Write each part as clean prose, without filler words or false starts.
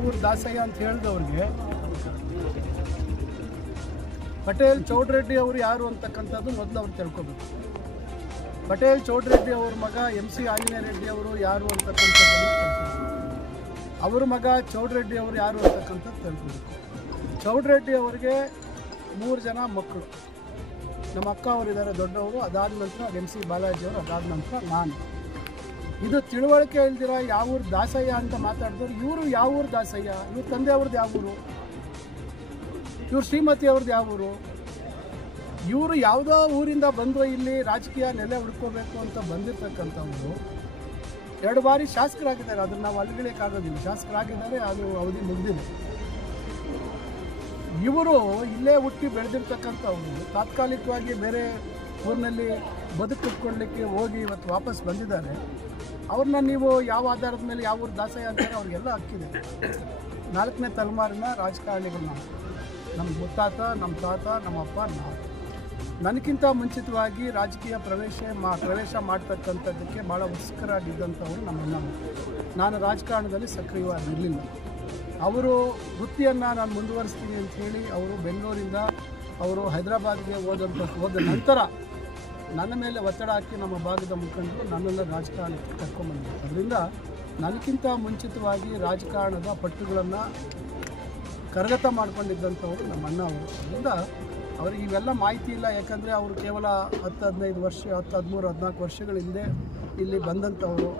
ಯಾವ ದಾಸಯ್ಯ ಅಂತ ಹೇಳಿದವ್ರಿಗೆ ಪಟೇಲ್ ಚೌಡರೆಡ್ಡಿ ಅವರು ಯಾರು ಅಂತಕ್ಕಂಥದ್ದು ಮೊದಲು ಅವ್ರು ತಿಳ್ಕೊಬೇಕು. ಪಟೇಲ್ ಚೌಡರೆಡ್ಡಿ ಅವ್ರ ಮಗ MC ಆಂಜನೇಯ ರೆಡ್ಡಿ ಅವರು ಯಾರು ಅಂತಕ್ಕಂಥದ್ದನ್ನು ತಿಳ್ಕೊಬೇಕು. ಅವ್ರ ಮಗ ಚೌಡರೆಡ್ಡಿ ಅವರು ಯಾರು ಅಂತಕ್ಕಂಥದ್ದು ತಿಳ್ಕೊಬೇಕು. ಚೌಡರೆಡ್ಡಿ ಅವರಿಗೆ 3 ಜನ ಮಕ್ಕಳು. ನಮ್ಮ ಅಕ್ಕ ಅವರಿದ್ದಾರೆ ದೊಡ್ಡವರು, ಅದಾದ ನಂತರ MC ಬಾಲಾಜಿ ಅವರು, ಅದಾದ ನಂತರ ನಾನು. ಇದು ತಿಳುವಳಿಕೆ ಇಲ್ದಿರ ಯಾವ ಊರು ದಾಸಯ್ಯ ಅಂತ ಮಾತಾಡಿದ್ರು. ಇವರು ಯಾವ ಊರು ದಾಸಯ್ಯ? ಇವ್ರ ತಂದೆ ಅವ್ರದ್ದು ಯಾವ ಊರು? ಇವ್ರು ಶ್ರೀಮತಿ ಅವ್ರದ್ದು ಯಾವ ಊರು? ಇವರು ಯಾವುದೋ ಊರಿಂದ ಬಂದು ಇಲ್ಲಿ ರಾಜಕೀಯ ನೆಲೆ ಹುಡ್ಕೋಬೇಕು ಅಂತ ಬಂದಿರ್ತಕ್ಕಂಥವ್ರು 2 ಬಾರಿ ಶಾಸಕರಾಗಿದ್ದಾರೆ. ಅದನ್ನು ನಾವು ಅಲ್ಲಿಗಳಿಕ್ಕಾಗೋದಿಲ್ಲ. ಶಾಸಕರಾಗಿದ್ದಾರೆ, ಅದು ಅವಧಿ ಮುಗಿದಿದೆ. ಇವರು ಇಲ್ಲೇ ಹುಟ್ಟಿ ಬೆಳೆದಿರ್ತಕ್ಕಂಥವ್ರು ತಾತ್ಕಾಲಿಕವಾಗಿ ಬೇರೆ ಊರಿನಲ್ಲಿ ಬದುಕಿಟ್ಕೊಳ್ಳಲಿಕ್ಕೆ ಹೋಗಿ ಇವತ್ತು ವಾಪಸ್ ಬಂದಿದ್ದಾರೆ. ಅವ್ರನ್ನ ನೀವು ಯಾವ ಆಧಾರದ ಮೇಲೆ ಯಾವ ಊರು ದಾಸಯ್ಯ ಅಂತಾರೆ? ಅವ್ರಿಗೆಲ್ಲ ಹಕ್ಕಿದೆ. 4ನೇ ತಲೆಮಾರಿನ ರಾಜಕಾರಣಿಗಳು ನಾವು. ನಮ್ಮ ಮುತ್ತಾತ, ನಮ್ಮ ತಾತ, ನಮ್ಮಪ್ಪ, ನಾವು. ನನಗಿಂತ ಮುಂಚಿತವಾಗಿ ರಾಜಕೀಯ ಪ್ರವೇಶ ಮಾಡ್ತಕ್ಕಂಥದ್ದಕ್ಕೆ ಭಾಳ ಉತ್ಸುಕರಾಗಿದ್ದಂಥವ್ರು ನಮ್ಮ ಅಣ್ಣ. ನಾನು ರಾಜಕಾರಣದಲ್ಲಿ ಸಕ್ರಿಯವಾಗಿರಲಿಲ್ಲ. ಅವರು ವೃತ್ತಿಯನ್ನು ನಾನು ಮುಂದುವರಿಸ್ತೀನಿ ಅಂಥೇಳಿ ಅವರು ಬೆಂಗಳೂರಿಂದ ಅವರು ಹೈದರಾಬಾದ್ಗೆ ಹೋದ ನಂತರ ನನ್ನ ಮೇಲೆ ಒತ್ತಡ ಹಾಕಿ ನಮ್ಮ ಭಾಗದ ಮುಖಂಡರು ನನ್ನೆಲ್ಲ ರಾಜಕಾರಣಕ್ಕೆ ಕರ್ಕೊಂಡ್ಬಂದರು. ಅದರಿಂದ ನನಗಿಂತ ಮುಂಚಿತವಾಗಿ ರಾಜಕಾರಣದ ಪಟ್ಟುಗಳನ್ನು ಕರಗತ ಮಾಡ್ಕೊಂಡಿದ್ದಂಥವ್ರು ನಮ್ಮ ಅಣ್ಣ ಅವರು. ಅದರಿಂದ ಅವ್ರಿಗೆ ಇವೆಲ್ಲ ಮಾಹಿತಿ ಇಲ್ಲ. ಯಾಕಂದರೆ ಅವರು ಕೇವಲ 10-15 ವರ್ಷ 10-13-14 ವರ್ಷಗಳ ಹಿಂದೆ ಇಲ್ಲಿ ಬಂದಂಥವರು.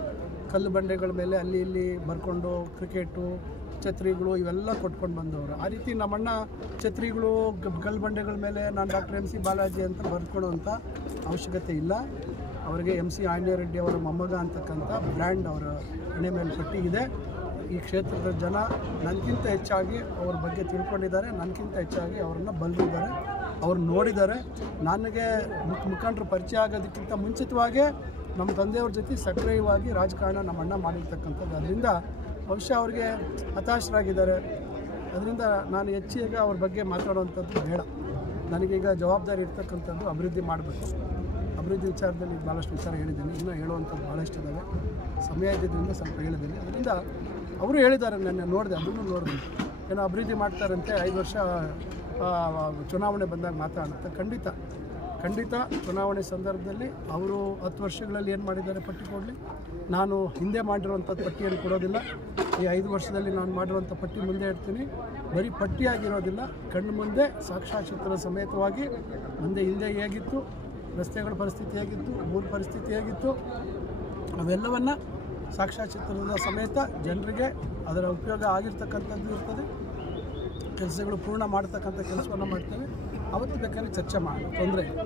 ಕಲ್ಲು ಬಂಡೆಗಳ ಮೇಲೆ ಅಲ್ಲಿ ಇಲ್ಲಿ ಬರ್ಕೊಂಡು ಕ್ರಿಕೆಟು, ಛತ್ರಿಗಳು ಇವೆಲ್ಲ ಕೊಟ್ಕೊಂಡು ಬಂದವರು. ಆ ರೀತಿ ನಮ್ಮಣ್ಣ ಛತ್ರಿಗಳು, ಕಲ್ಲು ಬಂಡೆಗಳ ಮೇಲೆ ನಾನು ಡಾಕ್ಟರ್ MC ಬಾಲಾಜಿ ಅಂತ ಬರ್ಕೊಳ್ಳೋವಂಥ ಅವಶ್ಯಕತೆ ಇಲ್ಲ. ಅವರಿಗೆ MC ಆಂಜನೇಯ ರೆಡ್ಡಿ ಅವರ ಮೊಮ್ಮಗ ಅಂತಕ್ಕಂಥ ಬ್ರ್ಯಾಂಡ್ ಅವರ ಹಣೆ ಮೇಲೆ ಪಟ್ಟಿಗಿದೆ. ಈ ಕ್ಷೇತ್ರದ ಜನ ನನಗಿಂತ ಹೆಚ್ಚಾಗಿ ಅವ್ರ ಬಗ್ಗೆ ತಿಳ್ಕೊಂಡಿದ್ದಾರೆ, ನನಗಿಂತ ಹೆಚ್ಚಾಗಿ ಅವರನ್ನು ಬಲ್ಲಿದ್ದಾರೆ, ಅವ್ರು ನೋಡಿದ್ದಾರೆ. ನನಗೆ ಮುಖಂಡರು ಪರಿಚಯ ಆಗೋದಕ್ಕಿಂತ ಮುಂಚಿತವಾಗೇ ನಮ್ಮ ತಂದೆಯವ್ರ ಜೊತೆ ಸಕ್ರಿಯವಾಗಿ ರಾಜಕಾರಣ ನಮ್ಮ ಅಣ್ಣ ಮಾಡಿರ್ತಕ್ಕಂಥದ್ದು. ಅದರಿಂದ ಬಹುಶಃ ಅವ್ರಿಗೆ ಹತಾಶರಾಗಿದ್ದಾರೆ. ಅದರಿಂದ ನಾನು ಹೆಚ್ಚಿಗೆ ಅವ್ರ ಬಗ್ಗೆ ಮಾತಾಡುವಂಥದ್ದು ಬೇಡ. ನನಗೀಗ ಜವಾಬ್ದಾರಿ ಇರ್ತಕ್ಕಂಥದ್ದು ಅಭಿವೃದ್ಧಿ ಮಾಡಬೇಕು. ಅಭಿವೃದ್ಧಿ ವಿಚಾರದಲ್ಲಿ ಭಾಳಷ್ಟು ವಿಚಾರ ಹೇಳಿದ್ದೀನಿ, ಇನ್ನೂ ಹೇಳುವಂಥದ್ದು ಭಾಳಷ್ಟು ಇದ್ದಾವೆ. ಸಮಯ ಇದ್ದಿದ್ದರಿಂದ ಸ್ವಲ್ಪ ಹೇಳಿದ್ದೀನಿ. ಅದರಿಂದ ಅವರು ಹೇಳಿದ್ದಾರೆ, ನನ್ನ ನೋಡಿದೆ, ಅದನ್ನು ನೋಡಿದೆ. ಏನೋ ಅಭಿವೃದ್ಧಿ ಮಾಡ್ತಾರಂತೆ, 5 ವರ್ಷ ಚುನಾವಣೆ ಬಂದಾಗ ಮಾತಾಡುತ್ತೆ. ಖಂಡಿತ ಚುನಾವಣೆ ಸಂದರ್ಭದಲ್ಲಿ ಅವರು 10 ವರ್ಷಗಳಲ್ಲಿ ಏನು ಮಾಡಿದ್ದಾರೆ ಪಟ್ಟಿ ಕೊಡಲಿ. ನಾನು ಹಿಂದೆ ಮಾಡಿರುವಂಥದ್ದು ಪಟ್ಟಿಯನ್ನು ಕೊಡೋದಿಲ್ಲ. ಈ 5 ವರ್ಷದಲ್ಲಿ ನಾನು ಮಾಡಿರುವಂಥ ಪಟ್ಟಿ ಮುಂದೆ ಇಡ್ತೀನಿ. ಬರೀ ಪಟ್ಟಿಯಾಗಿರೋದಿಲ್ಲ, ಕಣ್ಣು ಮುಂದೆ ಸಾಕ್ಷ್ಯಚಿತ್ರ ಸಮೇತವಾಗಿ ಮುಂದೆ ಹಿಂದೆ ಹೇಗಿತ್ತು, ರಸ್ತೆಗಳ ಪರಿಸ್ಥಿತಿ ಹೇಗಿತ್ತು, ಊರ ಪರಿಸ್ಥಿತಿ ಹೇಗಿತ್ತು, ಅವೆಲ್ಲವನ್ನು ಸಾಕ್ಷ್ಯಚಿತ್ರದ ಸಮೇತ ಜನರಿಗೆ ಅದರ ಉಪಯೋಗ ಆಗಿರ್ತಕ್ಕಂಥದ್ದು ಇರ್ತದೆ. ಕೆಲಸಗಳು ಪೂರ್ಣ ಮಾಡ್ತಕ್ಕಂಥ ಕೆಲಸವನ್ನು ಮಾಡ್ತೇವೆ. ಅವತ್ತು ಬೇಕಾದ್ರೆ ಚರ್ಚೆ ಮಾಡೋಣ, ತೊಂದರೆ ಇಲ್ಲ.